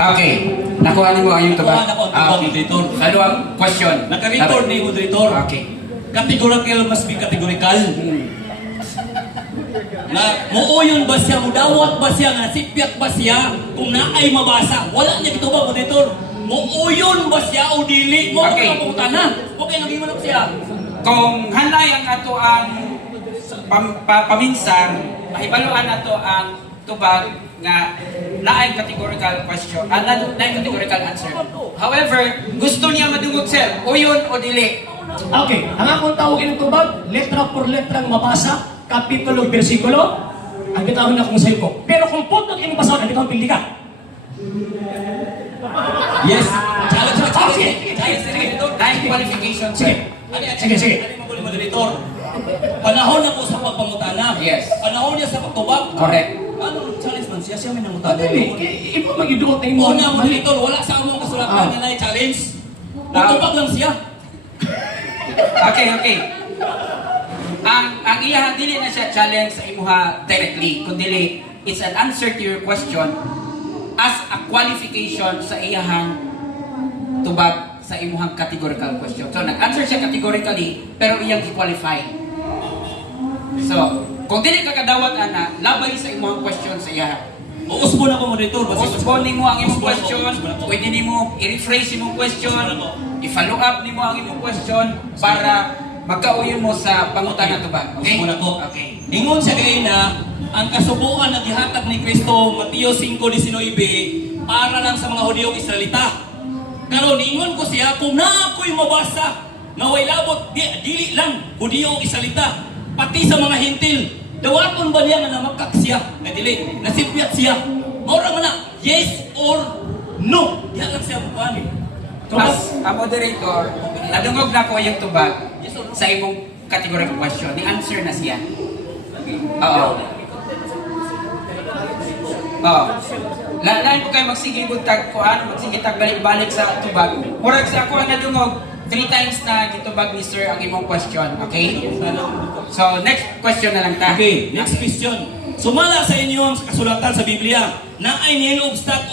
Okay. Nakuha niyo ang iyong tubag. Nakuha na ko ang moderator. Ano ang question? Naka-record ni moderator. Okay. Categorical must be categorical. Na muuyon ba siya, mudawat ba siya, nga sipyak ba siya, kung naay mabasa. Wala niya ito ba, moderator? Muuyon ba siya o dili? Mo Okay. ang pangutana. Huwag kayo naging manok siya. Kung hanay ang ato ang paminsan, mahibaluan nato ang tubag nga naay categorical question, naay categorical answer. However, gusto niya madungog sir, uyon o dili. Okay, ang akong tawagin ng tubag, letra por letra ang mabasa, kapitulo, bersikulo, ang gitawin na kung sa'yo ko. Pero kung putot yung basahan, ang gitawin pildi ka. Yes. Challenge na, challenge. Sige. Challenge, sige. Naay qualification Sige. sir. Sige, sige. Ano mo moderator? Panahon na po sa pagpangutana. Yes. Panahon niya sa pagtubag. Correct. Anong challenge man siya? Siya may nangutana. Dili, ipo mag-iduot na mo. Una, moderator, wala sa among kasulatan na na challenge. Pagtubag lang siya. Okay. Ang iya dili na siya challenge sa imuha directly, kundi it's an answer to your question as a qualification sa iyahang tubag sa imuhang categorical question. So nag-answer siya categorically pero iyang i-qualify. So, kung dili ka kadawat ana, labay sa imuhang question sa iya. Uusbo na ko moderator. Postpone nimo ang imong Usbo na ko, question, usbo na ko. pwede nimo i-rephrase imong question, Usbo na ko. i-follow up nimo ang imong question para magkauyon mo sa pangutana tubag. Okay? Usbo na ko. Okay. Ingon siya kay na ang kasubukan na gihatag ni Kristo, Mateo 5:19, para lang sa mga Hudyo Israelita. Karon ingon ko siya kung na ako'y mabasa na way labot dili lang Hudyo Israelita, pati sa mga Hintil. Dawaton ba niya nga namakak siya? Na dili, nasipyat siya. Maura man na, yes or no. Diyan lang siya mukha ni. As a moderator, nadungog na ko yung tubag Yes or no? sa imong categorical question. Ni answer na siya. Oo. Oo. Lain po kayo magsigibod tag kuan, magsigitag balik-balik sa tubag. Murag sa ako ang nadungog, 3 times na gitubag ni sir ang imong question. Okay? So, next question na lang ta. Okay, next question. Sumala sa inyo ang kasulatan sa Biblia na ay niyan obstat